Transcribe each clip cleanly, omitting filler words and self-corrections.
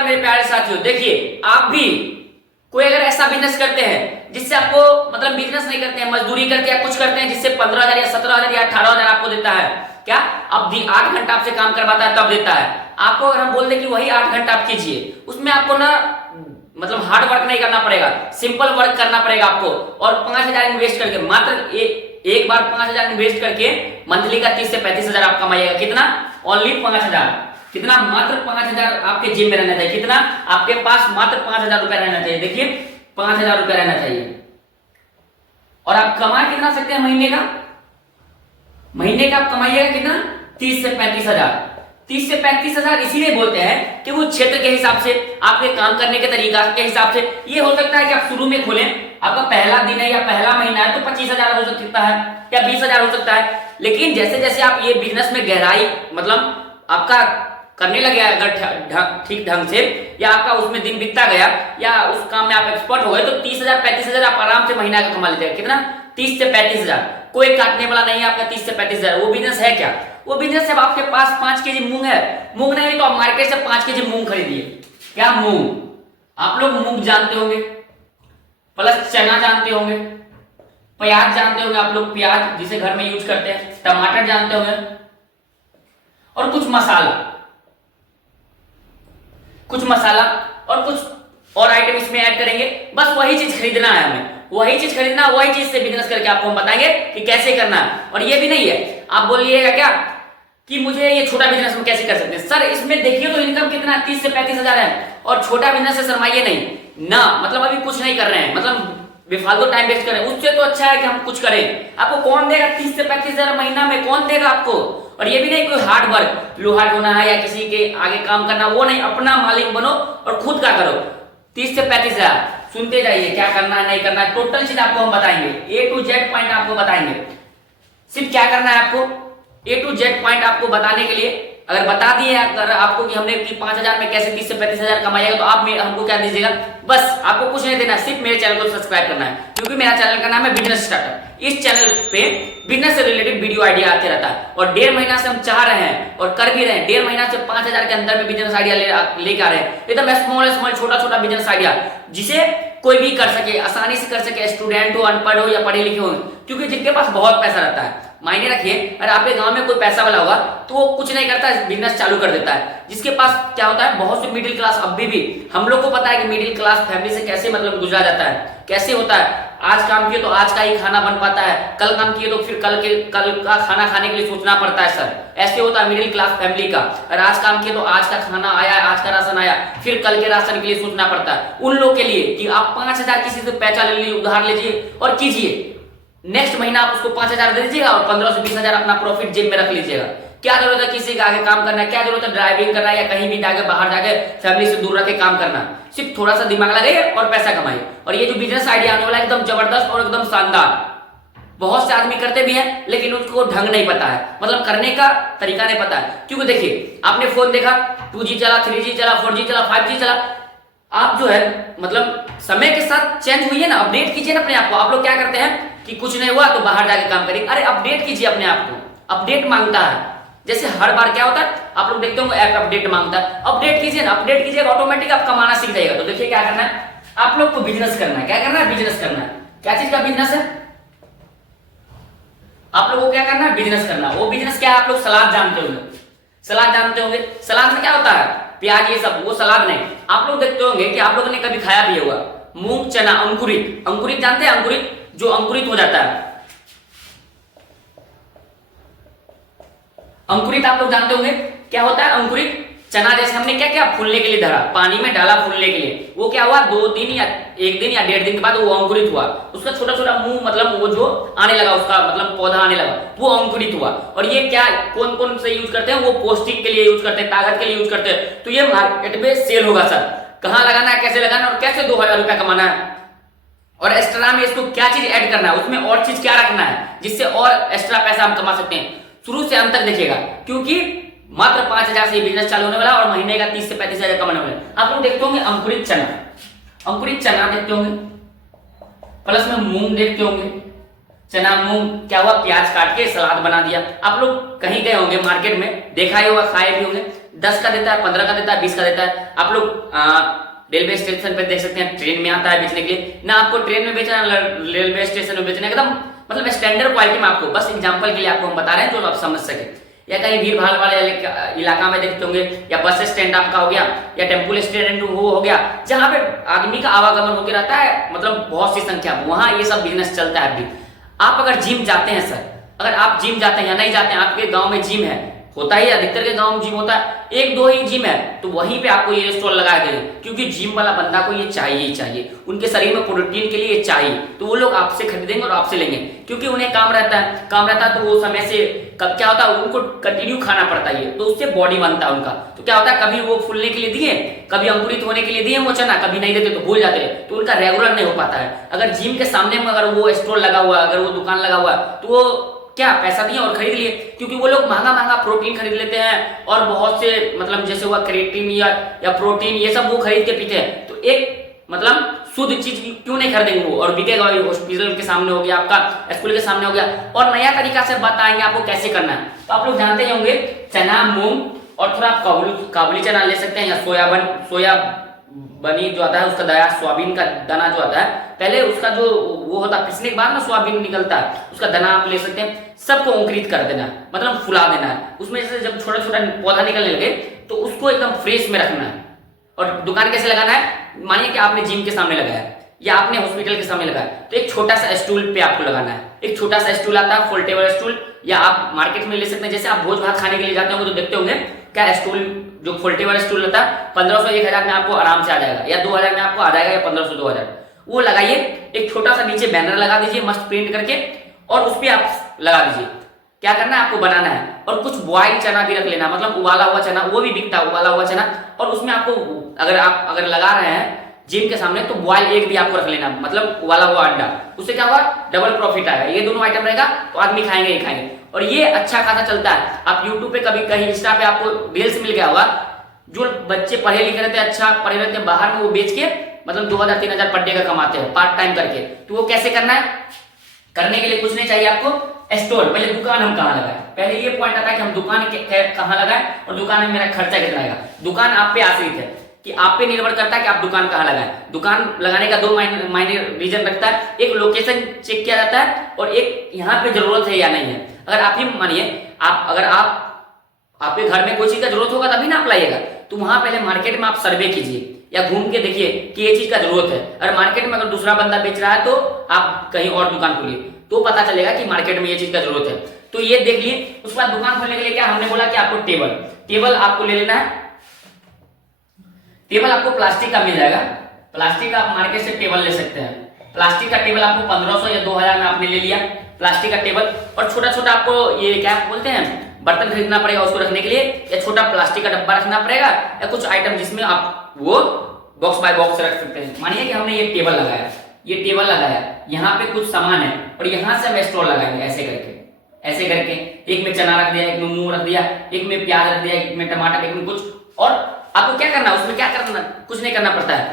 नमस्कार मेरे प्यारे साथियों। देखिए, आप भी कोई अगर ऐसा बिजनेस करते हैं जिससे आपको मतलब बिजनेस नहीं करते हैं, मजदूरी करते हैं, कुछ करते हैं जिससे 15,000 या 17,000 या 18,000 आपको देता है, क्या अब 8 घंटा आपसे काम करवाता है तब देता है आपको। अगर हम बोल दें कि वही 8 घंटा आप कीजिए, उसमें आपको ना मतलब हार्ड वर्क नहीं करना पड़ेगा, सिंपल वर्क करना पड़ेगा आपको। और 5,000 इन्वेस्ट करके, मात्र एक बार 5,000 इन्वेस्ट करके मंथली का 30 से 35,000 आप कमाइएगा। कितना? ओनली 5,000। कितना? मात्र 5,000 आपके जेब में रहना चाहिए। कितना? आपके पास मात्र 5,000 रुपए रहना चाहिए। देखिए, 5,000 रुपए रहना चाहिए। और आप कमा कितना सकते हैं महीने का? महीने का आप कमाइएगा कितना? 30 से 35,000। 30 से 35,000 इसीलिए बोलते हैं कि वो क्षेत्र के हिसाब से, आपके काम करने के तरीका के हिसाब से। ये हो सकता है कि आप शुरू में खोलें, आपका पहला दिन है या पहला महीना है तो 25,000 हो सकता है या 20,000 हो सकता है। लेकिन जैसे जैसे आप ये बिजनेस में गहराई मतलब आपका करने लगे, अगर ठीक ढंग से, या आपका उसमें दिन बीतता गया या उस काम में आप एक्सपर्ट हो गए, तो 30,000 35,000 आप आराम से महीना का कमा लेते हैं। कितना? 30 से 35,000। कोई काटने वाला नहीं है आपका 30 से 35,000। वो बिजनेस है क्या? वो बिजनेस है आपके पास 5 केजी मूंग है, मूंग नहीं तो आप मार्केट से 5 केजी मूंग खरीदिए। क्या मूंग? आप लोग मूंग जानते होंगे, प्लस चना जानते होंगे, प्याज जानते होंगे आप लोग, प्याज जिसे घर में यूज करते हैं, टमाटर जानते होंगे, और कुछ मसाला और कुछ और आइटम इसमें ऐड करेंगे। बस वही चीज खरीदना है हमें, वही चीज खरीदना, वही चीज से बिजनेस करके आपको हम बताएंगे कि कैसे करना है। और ये भी नहीं है, आप बोलिएगा क्या कि मुझे ये छोटा बिजनेस में कैसे कर सकते हैं सर? इसमें देखिए तो इनकम कितना, 30 से 35,000 है, और छोटा बिजनेस से शर्माइए नहीं ना। मतलब अभी कुछ नहीं कर रहे हैं, मतलब बेफालतू टाइम वेस्ट कर रहे हैं। उससे तो अच्छा है कि हम कुछ करें। आपको कौन देगा 30 से 35,000 महीना में? कौन देगा आपको? और ये भी नहीं कोई हार्ड वर्क, लोहा ढोना है या किसी के आगे काम करना, वो नहीं। अपना मालिक बनो और खुद का करो। 30 से 35,000 सुनते जाइए, क्या करना है नहीं करना है, टोटल चीज आपको हम बताएंगे। A to Z पॉइंट आपको बताएंगे। सिर्फ क्या करना है आपको, A to Z पॉइंट आपको बताने के लिए अगर बता दिए अगर आपको कि हमने कि 5,000 में कैसे 30 से 35,000 कमाइएगा, तो आप हमको क्या दीजिएगा? बस आपको कुछ नहीं देना, सिर्फ मेरे चैनल को सब्सक्राइब करना है, क्योंकि मेरा चैनल का नाम है बिजनेस स्टार्टर। इस चैनल पे बिजनेस से रिलेटेड वीडियो आइडिया आते रहता है, और 1.5 महीना से हम चाह रहे हैं और कर भी रहे हैं। 1.5 महीना से 5,000 के अंदर में बिजनेस आइडिया लेके आ रहे हैं, एकदम स्मॉल छोटा बिजनेस आइडिया, जिसे कोई भी कर सके, आसानी से कर सके, स्टूडेंट हो, अनपढ़ हो या पढ़े लिखे हो। क्योंकि जिनके पास बहुत पैसा रहता है, मायने रखिए, अगर आपके गांव में कोई पैसा वाला होगा तो वो कुछ नहीं करता है, बिजनेस चालू कर देता है। जिसके पास क्या होता है, बहुत से मिडिल क्लास, अभी भी हम लोग को पता है कि मिडिल क्लास फैमिली से कैसे मतलब गुजरा जाता है, कैसे होता है। आज काम किए तो आज का ही खाना बन पाता है, कल काम किए तो फिर कल का खाना खाने के लिए सोचना पड़ता है सर। ऐसे होता है मिडिल क्लास फैमिली का। और आज काम किए तो आज का खाना आया, आज का राशन आया, फिर कल के राशन के लिए सोचना पड़ता है। उन लोग के लिए कि आप 5,000 किसी से पैसा ले लीजिए, उधार लीजिए और कीजिए, नेक्स्ट महीना आप उसको 5,000 दे दीजिएगा और 15 से 20,000 अपना प्रॉफिट जेब में रख लीजिएगा। क्या जरूरत है किसी के आगे काम करना है? क्या जरूरत है ड्राइविंग करना है या कहीं भी जाके बाहर जाके फैमिली से दूर रह के काम करना? सिर्फ थोड़ा सा दिमाग लगाइए और पैसा कमाइए। और ये जो बिजनेस आइडिया आने वाला है एकदम जबरदस्त और एकदम शानदार। बहुत से आदमी करते भी हैं लेकिन उसको ढंग नहीं पता है, मतलब करने का तरीका नहीं पता है। क्योंकि देखिए, आपने फोन देखा, 2G चला, 3G चला, 4G चला, 5G चला, आप जो है मतलब समय के साथ चेंज हुई है ना, अपडेट कीजिए ना अपने आप को। आप लोग क्या करते हैं कि कुछ नहीं हुआ तो बाहर जाके काम करिए। अरे अपडेट कीजिए अपने आप को, अपडेट मांगता है। जैसे हर बार क्या होता है, आप लोग देखते होंगे ऐप अपडेट मांगता है, अपडेट कीजिए ना, अपडेट कीजिएगा, ऑटोमेटिक आप कमाना सीख जाइएगा। तो देखिए क्या करना है, आप लोग को बिजनेस करना है। क्या करना है? बिजनेस करना है। क्या चीज का बिजनेस है? आप लोगों को क्या करना है? बिजनेस करना है। वो बिजनेस क्या है? आप लोग सलाद जानते होंगे, सलाद जानते होंगे। सलाद में क्या होता है? प्याज, ये सब, वो सलाद नहीं। आप लोग देखते होंगे कि आप लोगों ने कभी खाया भी होगा मूंग चना अंकुरित। अंकुरित जानते हैं? अंकुरित, जो अंकुरित हो जाता है, अंकुरित आप लोग जानते होंगे क्या होता है? अंकुरित चना जैसे हमने क्या किया, फूलने के लिए धरा, पानी में डाला फूलने के लिए, वो क्या हुआ, 2 दिन या 1 दिन या 1.5 दिन के बाद वो अंकुरित हुआ। उसका छोटा छोटा मुंह, मतलब वो जो आने लगा, उसका मतलब पौधा आने लगा, वो अंकुरित हुआ। और ये क्या कौन कौन से यूज करते हैं? वो पौष्टिक के लिए यूज करते हैं, ताकत के लिए यूज करते हैं। तो ये मार्केट में सेल होगा सर। कहाँ लगाना है, कैसे लगाना है और कैसे 2,000 रुपया कमाना है, और एक्स्ट्रा में इसको क्या चीज ऐड करना है, उसमें और चीज क्या रखना है जिससे और एक्स्ट्रा पैसा हम कमा सकते हैं। शुरू से अंत तक देखिएगा, क्योंकि मात्र 5,000 से बिजनेस चालू होने वाला और महीने का 30 से 35,000 कमाने वाले। आप लोग देखते होंगे अंकुरित चना, अंकुरित चना देखते होंगे, प्लस में मूंग देखते होंगे। चना मूंग क्या हुआ, प्याज काट के सलाद बना दिया। आप लोग कहीं गए होंगे मार्केट में, देखा ही होगा, खाए भी होंगे। 10 का देता है, 15 का देता है, 20 का देता है। आप लोग रेलवे स्टेशन पे देख सकते हैं, ट्रेन में आता है बेचने के लिए ना, आपको ट्रेन में बेचना है रेलवे स्टेशन में बेचना, एकदम मतलब स्टैंडर्ड क्वालिटी में आपको, बस एग्जांपल के लिए आपको हम बता रहे हैं जो आप समझ सके। या कहीं भीड़ भाड़ वाले इलाका में देखते होंगे, या बस स्टैंड आपका हो गया, या टेम्पो स्टैंड वो हो गया, जहाँ पे आदमी का आवागमन होकर रहता है, मतलब बहुत सी संख्या, वहां ये सब बिजनेस चलता है अभी। आप अगर जिम जाते हैं सर, अगर आप जिम जाते हैं या नहीं जाते हैं, आपके गाँव में जिम है, होता ही अधिकतर के गांव में जिम होता है, 1-2 ही जिम है, तो वहीं पे आपको ये स्टॉल लगा देंगे, क्योंकि जिम वाला बंदा को ये चाहिए ही चाहिए, उनके शरीर में प्रोटीन के लिए ये चाहिए, तो वो लोग आपसे खरीदेंगे और आपसे लेंगे, क्योंकि उन्हें काम रहता है तो वो समय से क्या होता है, उनको कंटिन्यू खाना पड़ता है, तो उससे बॉडी बनता है उनका। तो क्या होता है, कभी वो फूलने के लिए दिए, कभी अंकुरित होने के लिए दिए वो चना, कभी नहीं देते तो भूल जाते हैं, तो उनका रेगुलर नहीं हो पाता है। अगर जिम के सामने में अगर वो स्टॉल लगा हुआ, अगर वो दुकान लगा हुआ, तो वो क्या पैसा दिए और खरीद लिए, क्योंकि वो लोग महंगा महंगा प्रोटीन खरीद लेते हैं, और बहुत से मतलब जैसे हुआ क्रिएटिन या प्रोटीन, ये सब वो खरीद के पीते हैं। तो एक मतलब शुद्ध चीज क्यों नहीं खरीदेंगे वो, और बिकेगा, हॉस्पिटल के सामने हो गया, आपका स्कूल के सामने हो गया। और नया तरीका से बताएंगे आपको कैसे करना है। तो आप लोग जानते ही होंगे, चना, मूंग और थोड़ा काबुली चना ले सकते हैं, या सोया बनी जो आता है उसका दाया, सोयाबीन का दाना जो आता है, पहले उसका जो वो होता है पिसने के बाद ना सोयाबीन निकलता है, उसका दाना आप ले सकते हैं। सबको अंकुरित कर देना है, मतलब फुला देना है, उसमें से जब छोटा छोटा पौधा निकलने लगे तो उसको एकदम फ्रेश में रखना है। और दुकान कैसे लगाना है, मानिए कि आपने जिम के सामने लगाया या आपने हॉस्पिटल के सामने लगाया, तो एक छोटा सा स्टूल पे आपको लगाना है। एक छोटा सा स्टूल आता है, फोल्डेबल स्टूल, या आप मार्केट में ले सकते हैं। जैसे आप भोज भात खाने के लिए जाते होंगे तो देखते होंगे क्या स्टूल, जो फोल्डेबल स्टूल रहता है, 1500-1000 में आपको आराम से आ जाएगा, या 2000 में आपको आ जाएगा, या 1500-2000, वो लगाइए। एक छोटा सा नीचे बैनर लगा दीजिए मस्त प्रिंट करके, और उस पर आप लगा दीजिए। क्या करना है आपको, बनाना है। और कुछ बॉइल चना भी रख लेना, मतलब उबाला हुआ चना, वो भी बिकता है उबाला हुआ चना। और उसमें आपको अगर लगा रहे हैं जिम के सामने, तो बॉइल एग भी आपको रख लेना, मतलब उबाला हुआ अंडा। उससे क्या होगा, डबल प्रॉफिट आएगा। ये दोनों आइटम रहेगा तो आदमी खाएंगे ही खाएंगे, और ये अच्छा खासा चलता है। आप यूट्यूब पे कभी कहीं इंस्टा पे आपको रील्स मिल गया होगा, जो बच्चे पढ़े लिखे रहते हैं, अच्छा पढ़े रहते हैं, बाहर में वो बेच के मतलब 2000-3000 पर डे का कमाते हैं पार्ट टाइम करके। तो वो कैसे करना है, करने के लिए कुछ नहीं चाहिए आपको, स्टोर। पहले दुकान हम कहाँ लगाएं, पहले ये पॉइंट आता है कि हम दुकान कहाँ लगाएं, और दुकान में मेरा खर्चा कितना आएगा। दुकान आप पे आश्रित है, कि आप पे निर्भर करता है कि आप दुकान कहाँ लगाएं। दुकान लगाने का 2 मायने रीजन रखता है, एक लोकेशन चेक किया जाता है, और एक यहाँ पे जरूरत है या नहीं है। अगर आप ही मानिए, अगर आपके घर में कोई चीज का जरूरत होगा तभी ना आप लाइएगा, तो वहां पहले मार्केट में आप सर्वे कीजिए, या घूम के देखिए कि ये चीज का जरूरत है। अगर मार्केट में अगर दूसरा बंदा बेच रहा है, तो आप कहीं और दुकान खोलिए, तो पता चलेगा कि मार्केट में ये चीज का जरूरत है। तो ये देख लिए। उसके बाद दुकान खोलने के लिए क्या हमने बोला कि आपको टेबल आपको ले लेना है। टेबल आपको प्लास्टिक का मिल जाएगा, प्लास्टिक का आप मार्केट से टेबल ले सकते हैं। प्लास्टिक का टेबल आपको 1500 या 2000 में आपने ले लिया प्लास्टिक का टेबल। और छोटा छोटा आपको ये क्या बोलते हैं, बर्तन खरीदना पड़ेगा उसको रखने के लिए, या छोटा प्लास्टिक का डब्बा रखना पड़ेगा, या कुछ आइटम जिसमें आप वो बॉक्स बाय बॉक्स रख सकते हैं। मानिए कि हमने ये टेबल लगाया, यहाँ पे कुछ सामान है, और यहाँ से हम स्टोर लगाएंगे ऐसे करके। एक में चना रख दिया, एक में मूंग रख दिया, एक में प्याज रख दिया, एक में टमाटर, एक में कुछ। और आपको क्या करना, उसमें क्या करना, कुछ नहीं करना पड़ता है।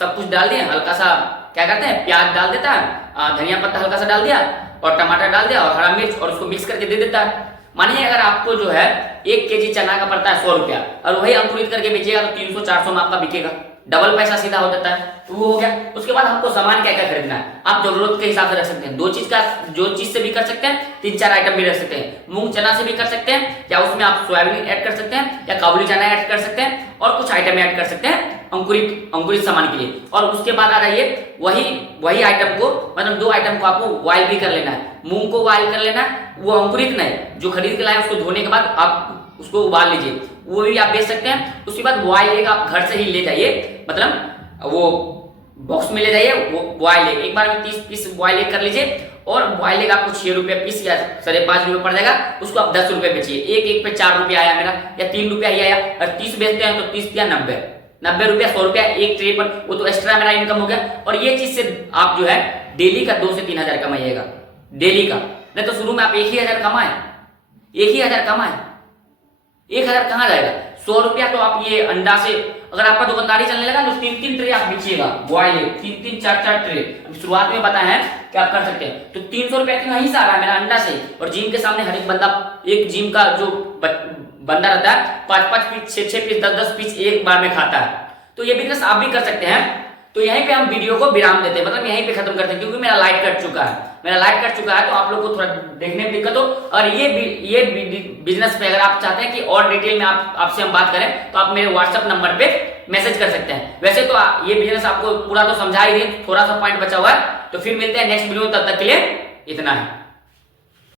सब कुछ डाल दिया, हल्का सा क्या करते हैं, प्याज डाल देता है, धनिया पत्ता हल्का सा डाल दिया, और टमाटर डाल दिया, और हरा मिर्च, और उसको मिक्स करके दे देता है। मानिए अगर आपको जो है 1 केजी चना का पड़ता है 100 रुपया, और वही अंकुरित करके बेचेगा तो 300-400 में आपका बिकेगा, डबल पैसा सीधा हो जाता है। तो वो हो गया। उसके बाद हमको सामान क्या क्या खरीदना है, आप जरूरत के हिसाब से रख सकते हैं। जो चीज से भी कर सकते हैं, 3-4 आइटम भी रख सकते हैं। मूंग चना से भी कर सकते हैं, या उसमें आप सोयाबीन ऐड कर सकते हैं, या काबुली चना ऐड कर सकते हैं, और कुछ आइटम ऐड कर सकते हैं अंकुरित सामान के लिए। और उसके बाद आ जाइए वही आइटम को, मतलब 2 आइटम को आपको बॉइल भी कर लेना है। मूंग को बॉइल कर लेना है, वो अंकुरित नहीं, जो खरीद के लाए उसको धोने के बाद आप उसको उबाल लीजिए, वो भी आप बेच सकते हैं। उसके बाद बॉइल एग आप घर से ही ले जाइए, मतलब वो बॉक्स में ले जाइए, वो बॉइल एग एक बार में 30 पीस बॉइल एग कर लीजिए। और बॉइल एग आपको 6 रुपये पीस या 5.5 रुपये पड़ जाएगा, उसको आप 10 रुपये बेचिए। एक पे 4 रुपये आया मेरा, या 3 रुपया ही आया। और 30 बेचते हैं तो 30 या 90 रुपया, 100 रुपया एक ट्रे पर, वो तो एक्स्ट्रा मेरा इनकम हो गया। और ये चीज से आप जो है डेली का 2 से 3 हजार कमाइएगा, डेली का। नहीं तो शुरू में आप 1,000 कमाए, 1,000 कमाए, 1,000 कहाँ जाएगा। 100 रुपया तो आप ये अंडा से, अगर आपका दुकानदारी चलने लगा तो 3-3 ट्रे आप बेचिएगा बॉइल, 3-3, 4-4 ट्रे। शुरुआत में बताया है कि आप कर सकते हैं। तो 300 रुपया वहीं से आ रहा है मेरा अंडा से। और जिम के सामने हर एक बंदा, एक जिम का जो बंदा रहता है 5-5 पीस, 6-6 पीस, 10-10 पीस एक बार में खाता है। तो ये बिजनेस आप भी कर सकते हैं। तो यहीं पे हम वीडियो को विराम देते हैं, मतलब यहीं पे खत्म करते हैं, क्योंकि मेरा लाइट कट चुका है, तो आप लोग को थोड़ा देखने में दिक्कत हो। और ये बिजनेस पे अगर आप चाहते हैं कि और डिटेल में आपसे हम बात करें, तो आप मेरे व्हाट्सएप नंबर पे मैसेज कर सकते हैं। वैसे तो ये बिजनेस आपको पूरा तो समझा ही दिए, थोड़ा सा पॉइंट बचा हुआ है। तो फिर मिलते हैं नेक्स्ट वीडियो में, तब तक के लिए इतना है।